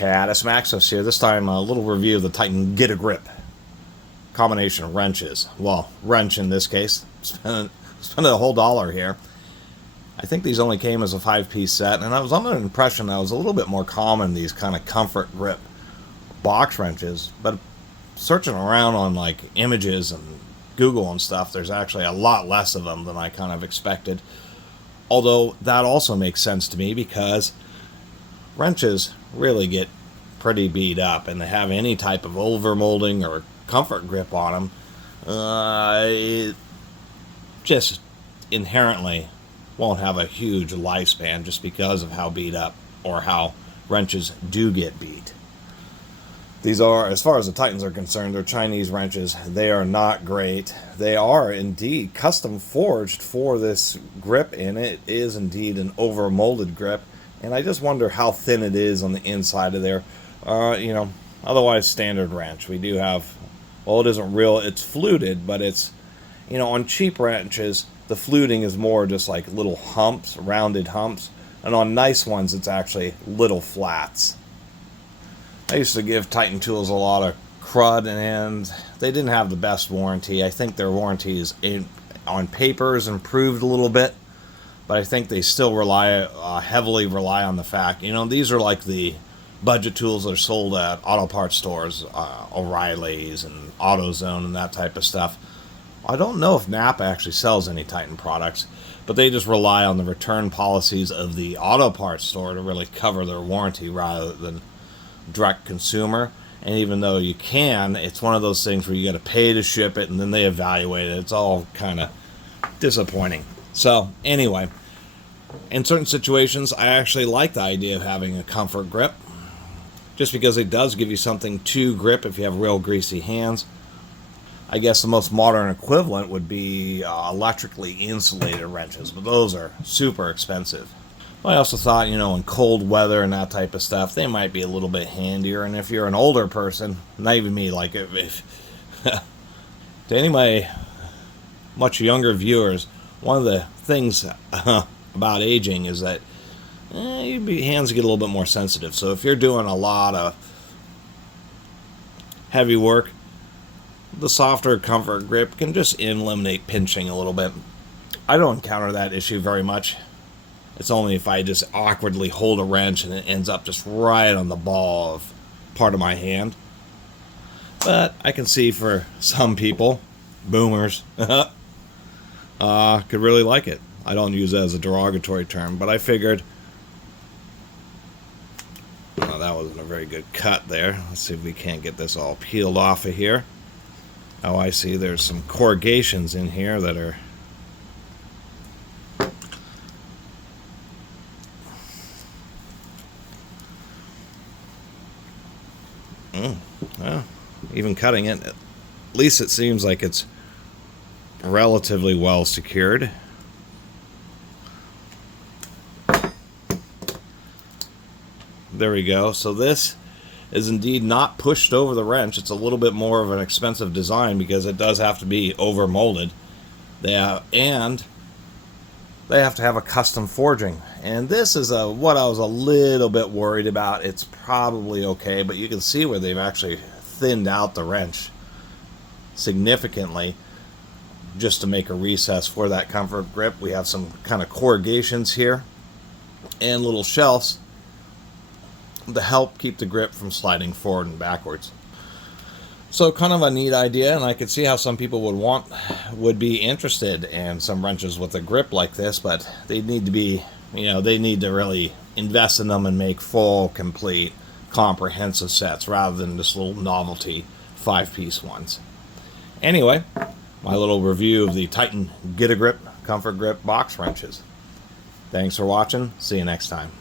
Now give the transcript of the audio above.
Catus, Maximus here. This time a little review of the Titan Getta Grip. Combination of wrenches. Well, wrench in this case. Spent a whole $1 here. I think these only came as a 5-piece set, and I was under the impression that was a little bit more common, these kind of comfort grip box wrenches. But searching around on like images and Google and stuff, there's actually a lot less of them than I kind of expected. Although that also makes sense to me because wrenches really get pretty beat up, and they have any type of overmolding or comfort grip on them. It just inherently won't have a huge lifespan just because of how beat up or how wrenches do get beat. These are, as far as the Titans are concerned, they're Chinese wrenches. They are not great. They are indeed custom forged for this grip, and it is indeed an overmolded grip. And I just wonder how thin it is on the inside of there. Otherwise standard wrench. We do have, well, it isn't real, it's fluted, but it's, on cheap wrenches, the fluting is more just like little humps, rounded humps. And on nice ones, it's actually little flats. I used to give Titan Tools a lot of crud, and they didn't have the best warranty. I think their warranty is on paper is improved a little bit, but I think they still heavily rely on the fact, these are like the budget tools that are sold at auto parts stores, O'Reilly's and AutoZone and that type of stuff. I don't know if Napa actually sells any Titan products, but they just rely on the return policies of the auto parts store to really cover their warranty rather than direct consumer. And even though you can, it's one of those things where you got to pay to ship it and then they evaluate it. It's all kind of disappointing. So anyway, in certain situations, I actually like the idea of having a comfort grip, just because it does give you something to grip if you have real greasy hands. I guess the most modern equivalent would be electrically insulated wrenches, but those are super expensive. I also thought, in cold weather and that type of stuff, they might be a little bit handier. And if you're an older person, not even me, like if to any of my much younger viewers, one of the things about aging is that your hands get a little bit more sensitive. So if you're doing a lot of heavy work, the softer comfort grip can just eliminate pinching a little bit. I don't encounter that issue very much. It's only if I just awkwardly hold a wrench and it ends up just right on the ball of part of my hand. But I can see for some people, boomers, could really like it. I don't use it as a derogatory term, but I figured, oh, that wasn't a very good cut there. Let's see if we can't get this all peeled off of here. Oh, I see there's some corrugations in here that are well, even cutting it, at least it seems like it's relatively well secured. There we go. So this is indeed not pushed over the wrench. It's a little bit more of an expensive design because it does have to be over molded. And they have to have a custom forging. And this is what I was a little bit worried about. It's probably okay, but you can see where they've actually thinned out the wrench significantly just to make a recess for that comfort grip. We have some kind of corrugations here and little shelves to help keep the grip from sliding forward and backwards. So kind of a neat idea, and I could see how some people would be interested in some wrenches with a grip like this, but they need to be, they need to really invest in them and make full, complete, comprehensive sets rather than just little novelty 5-piece ones. Anyway, my little review of the Titan Getta Grip Comfort Grip box wrenches. Thanks for watching. See you next time.